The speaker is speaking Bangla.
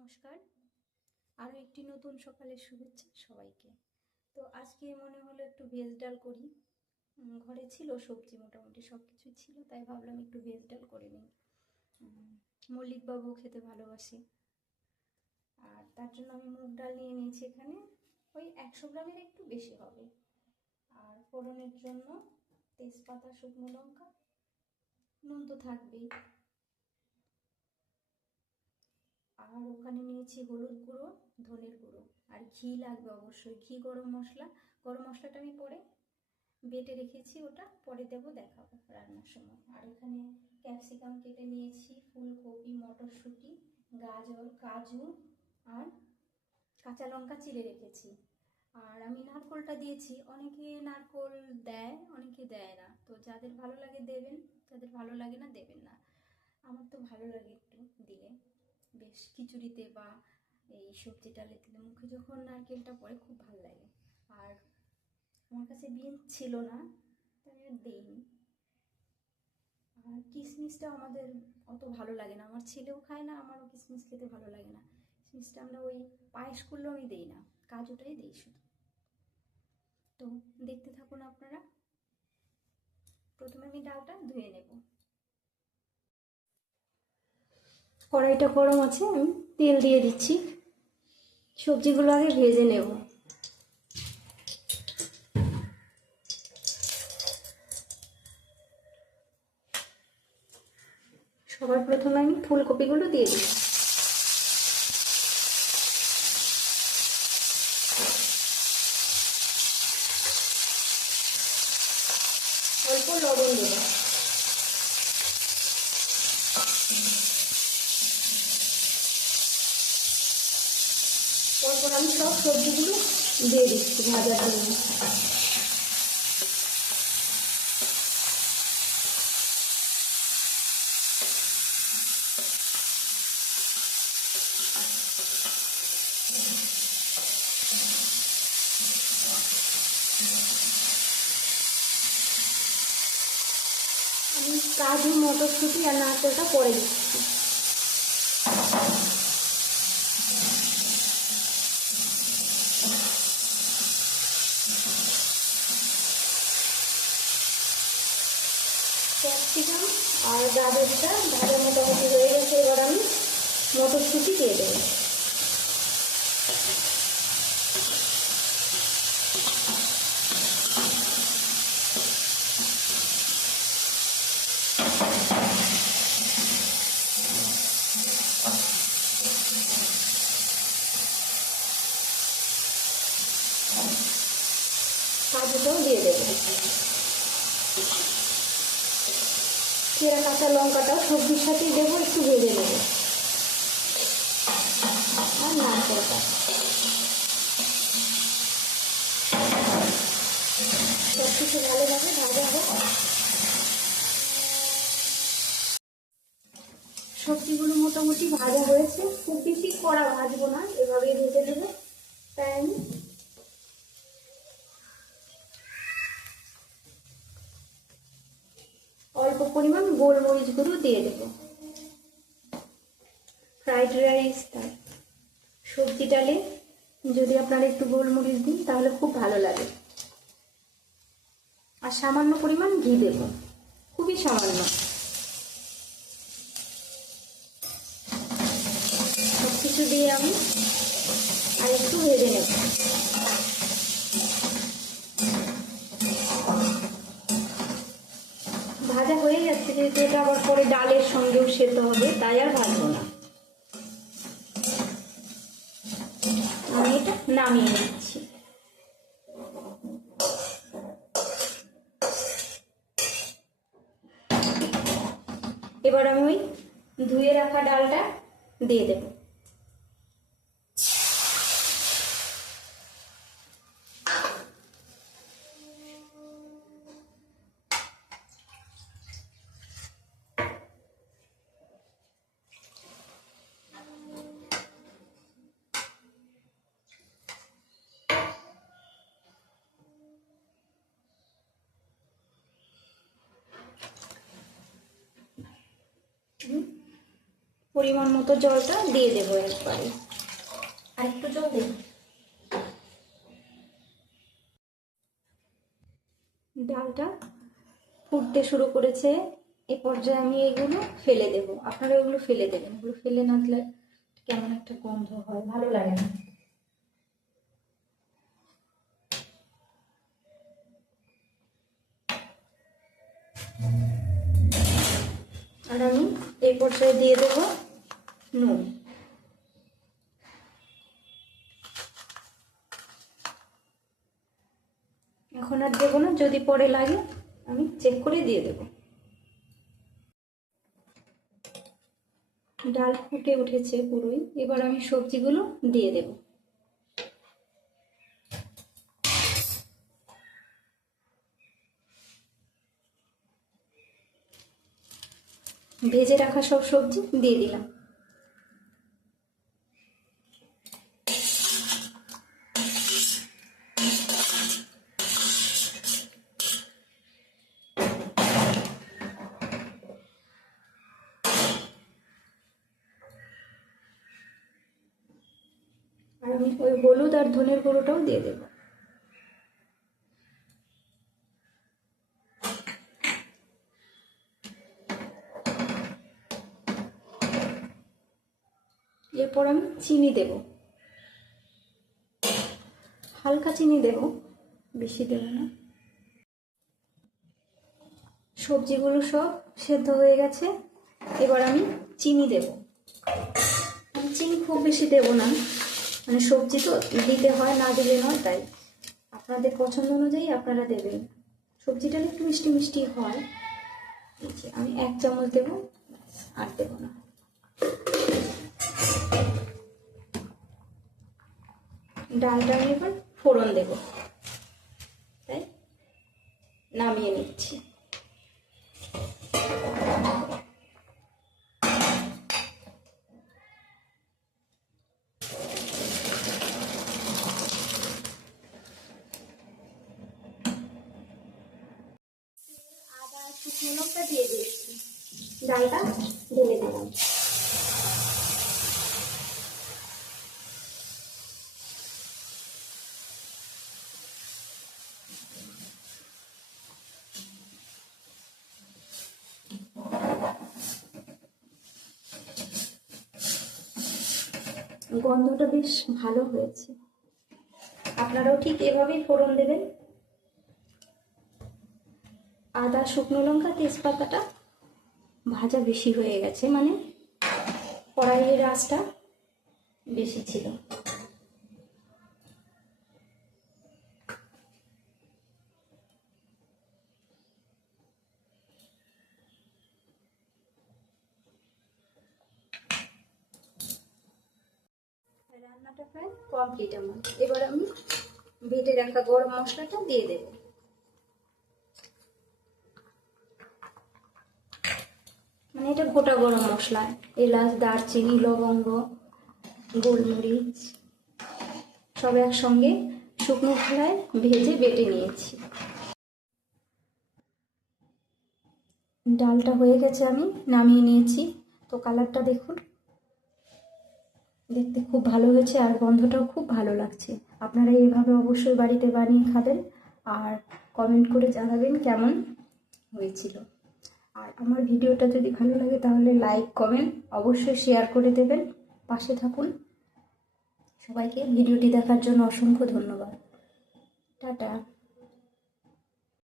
নমস্কার। আরও একটি নতুন সকালের শুভেচ্ছা সবাইকে। তো আজকে মনে হলো একটু ভেজ ডাল করি। ঘরে ছিল সবজি, মোটামুটি সব কিছুই ছিল, তাই ভাবলাম একটু ভেজ ডাল করে নিই। মল্লিকবাবু খেতে ভালোবাসে, আর তার জন্য আমি মুগ ডাল নিয়ে নিয়েছি। এখানে ওই 100 গ্রামের একটু বেশি হবে। আর ফোড়নের জন্য তেজপাতা, শুকনো লঙ্কা, নুন তো থাকবেই। আর ওখানে নিয়েছি হলুদ গুঁড়ো, ধনের গুঁড়ো, আর ঘি লাগবে অবশ্যই। ঘি, গরম মশলাটা আমি পরে বেটে রেখেছি, ওটা পরে দেবো, দেখাবো রান্নার সময়। আর এখানে ক্যাপসিকাম কেটে নিয়েছি, ফুলকপি, মটরশুঁটি, গাজর, কাজু আর কাঁচা লঙ্কা চিড়ে রেখেছি। আর আমি নারকোলটা দিয়েছি। অনেকে নারকোল দেয়, অনেকে দেয় না, তো যাদের ভালো লাগে দেবেন, যাদের ভালো লাগে না দেবেন না। আমার তো ভালো লাগে একটু দিলে, বেশ খিচুড়িতে বা এই সবজি ডালে দিলে মুখে যখন নারকেলটা পড়ে খুব ভালো লাগে। আর আমার কাছে বিনস ছিল না, তাই আর দিইনি। আর কিশমিশটা আমাদের অত ভালো লাগে না, আমার ছেলেও খায় না, আমারও কিশমিশ খেতে ভালো লাগে না। কিশমিশটা আমরা ওই পায়েস করলেও আমি দিই না, কাজুটাই দিই শুধু। তো দেখতে থাকুন আপনারা। প্রথমে আমি ডালটা ধুয়ে নেব। কড়াইটা গরম আছে, আমি তেল দিয়ে দিচ্ছি। সবজিগুলো আগে ভেজে নেব। সবার প্রথমে আমি ফুলকপিগুলো দিয়ে দিই। অল্প লবণ দেব। তারপর আমি সব সবজিগুলো দিয়ে দিচ্ছি ভাজার জন্য। আমি কাজু, মটরশুঁটি আর নারকেলটা পরে দিচ্ছি। ক্যাপসিকাম আর গাজরটা ভাজা মোটামুটি হয়ে গেছে, এবার আমি মটরশুঁটি দিয়ে দেবো। কাজুটাও দিয়ে দেবো। চেরা কাঁচা লঙ্কাটাও সবজির সাথেই দেবো, একটু ভেজে নেবো। আর নারকেলটা সব কিছু ভালোভাবে ভাজা হোক। সবজিগুলো মোটামুটি ভাজা হয়েছে, খুব বেশি কড়া ভাজবো না, এভাবেই ভেজে নেবো। তাই আমি অল্প পরিমাণ গোলমরিচ গুঁড়ো দিয়ে দেবো। ফ্রাইড রাইস, সবজি ডালে যদি আপনারা একটু গোলমরিচ দিন তাহলে খুব ভালো লাগে। আর সামান্য পরিমাণ ঘি দেব, খুবই সামান্য। সব কিছু দিয়ে আমি আর একটু ভেজে নেব। ভাজা হয়ে যাচ্ছে, যেহেতু এটা আবার পরে ডালের সঙ্গেও সেদ্ধ হবে, তাই আর ভাজবো না। আমি এটা নামিয়ে নিচ্ছি। এবার আমি ওই ধুয়ে রাখা ডালটা দিয়ে দেব। পরিমাণ মতো জলটা দিয়ে দেবো একবারে। আর একটু জল দেব। ডালটা ফুটতে শুরু করেছে, এ পর্যায়ে আমি এগুলো ফেলে দেব। আপনারা এগুলো ফেলে দেবেন, এগুলো ফেলে না দিলে কেমন একটা গন্ধ হয়, ভালো লাগে না। আর আমি এই পর্যায়ে দিয়ে দেব নুন। এখন আর দেবো না, যদি পরে লাগে আমি চেক করে দিয়ে দেব। ডাল ফুটে উঠেছে পুরোই, এবার আমি সবজিগুলো দিয়ে দেব। ভেজে রাখা সব সবজি দিয়ে দিলাম। আর আমি ওই হলুদ আর ধনের গুঁড়োটাও দিয়ে দেব। এরপর আমি চিনি দেব, হালকা চিনি দেব, বেশি দেব না। সবজিগুলো সব সেদ্ধ হয়ে গেছে, এবার আমি চিনি দেব। আমি চিনি খুব বেশি দেব না, মানে সবজি তো দিতে হয়, না দিলে নয়, তাই আপনাদের পছন্দ অনুযায়ী আপনারা দেবেন। সবজিটা একটু মিষ্টি মিষ্টি হয়। এই যে আমি 1 চামচ দেব, আর দেব না। ডালটা আমি এবার ফোড়ন দেব, তাই নামিয়ে নিচ্ছি। আদা শুকনো লঙ্কা দিয়ে দিয়েছি, ডালটা ঢেলে দিলাম। গন্ধটা বেশ ভালো হয়েছে, আপনারাও ঠিক এভাবেই ফোড়ন দেবেন। আদা শুকনো লঙ্কা তেজপাতাটা ভাজা বেশি হয়ে গেছে, মানে কড়াইয়ের আঁচটা বেশি ছিল। রান্নাটা প্রায় কমপ্লিট আমার। এবার আমি বেটে রাখা গরম মশলাটা দিয়ে দেব। মানে এটা গোটা গরম মশলা, এলাচ, দারচিনি, লবঙ্গ, গোলমরিচ সব একসঙ্গে শুকনো খোলায় ভেজে বেটে নিয়েছি। ডালটা হয়ে গেছে, আমি নামিয়ে নিয়েছি। তো কালারটা দেখুন, দেখতে খুব ভালো হয়েছে আর গন্ধটাও খুব ভালো লাগছে। আপনারা এইভাবে অবশ্যই বাড়িতে বানিয়ে খাবেন আর কমেন্ট করে জানাবেন কেমন হয়েছিল। আর আমার ভিডিওটা যদি ভালো লাগে তাহলে লাইক কমেন্ট অবশ্যই শেয়ার করে দেবেন, পাশে থাকুন। সবাইকে ভিডিওটি দেখার জন্য অসংখ্য ধন্যবাদ। টাটা।